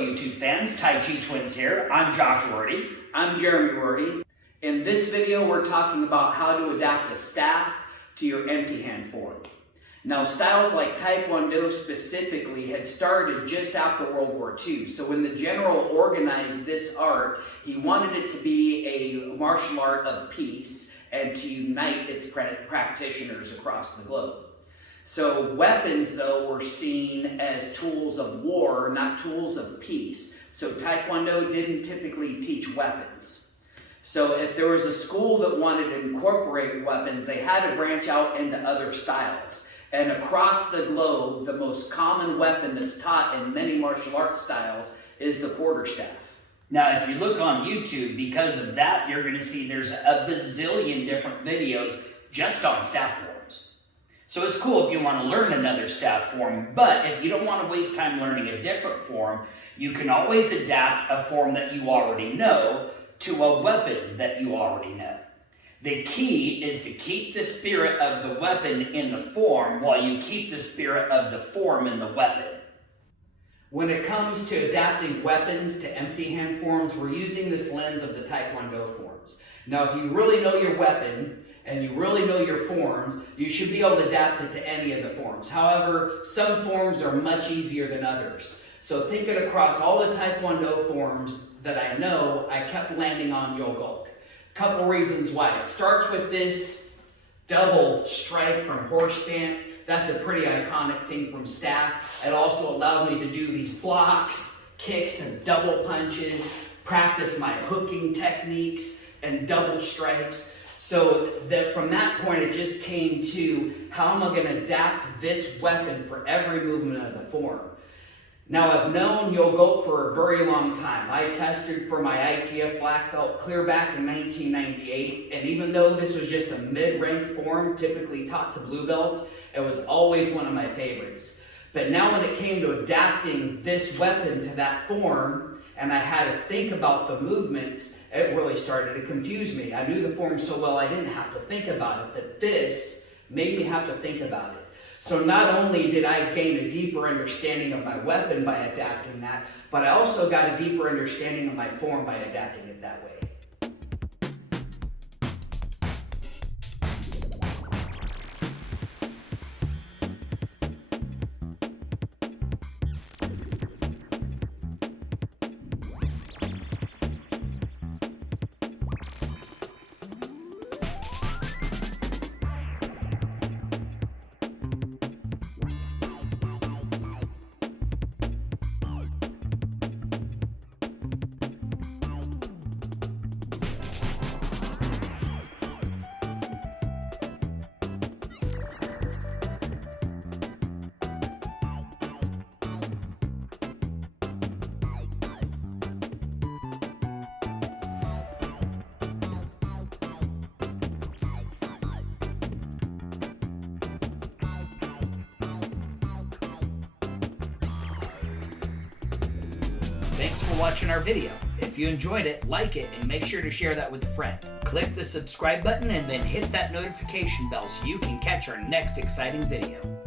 YouTube fans, Tai Chi Twins here. I'm Josh Rorty. I'm Jeremy Rorty. In this video, we're talking about how to adapt a staff to your empty hand form. Now, styles like Taekwondo specifically had started just after World War II. So when the general organized this art, he wanted it to be a martial art of peace and to unite its practitioners across the globe. So weapons, though, were seen as tools of war, not tools of peace. So Taekwondo didn't typically teach weapons. So if there was a school that wanted to incorporate weapons, they had to branch out into other styles. And across the globe, the most common weapon that's taught in many martial arts styles is the quarterstaff. Now, if you look on YouTube, because of that, you're going to see there's a bazillion different videos just on staff forms. So it's cool if you want to learn another staff form, but if you don't want to waste time learning a different form, you can always adapt a form that you already know to a weapon that you already know. The key is to keep the spirit of the weapon in the form while you keep the spirit of the form in the weapon. When it comes to adapting weapons to empty hand forms, we're using this lens of the Taekwondo forms. Now, if you really know your weapon and you really know your forms, you should be able to adapt it to any of the forms. However, some forms are much easier than others. So thinking across all the Taekwondo forms that I know, I kept landing on Yul Gok. Couple reasons why. It starts with this double strike from horse stance. That's a pretty iconic thing from staff. It also allowed me to do these blocks, kicks, and double punches, practice my hooking techniques and double strikes. So that from that point, it just came to how am I going to adapt this weapon for every movement of the form. Now, I've known Yul Gok for a very long time. I tested for my ITF black belt clear back in 1998, and even though this was just a mid-rank form, typically taught to blue belts, it was always one of my favorites. But now when it came to adapting this weapon to that form, and I had to think about the movements, it really started to confuse me. I knew the form so well I didn't have to think about it, but this made me have to think about it. So not only did I gain a deeper understanding of my weapon by adapting that, but I also got a deeper understanding of my form by adapting it that way. Thanks for watching our video. If you enjoyed it, like it and make sure to share that with a friend. Click the subscribe button and then hit that notification bell so you can catch our next exciting video.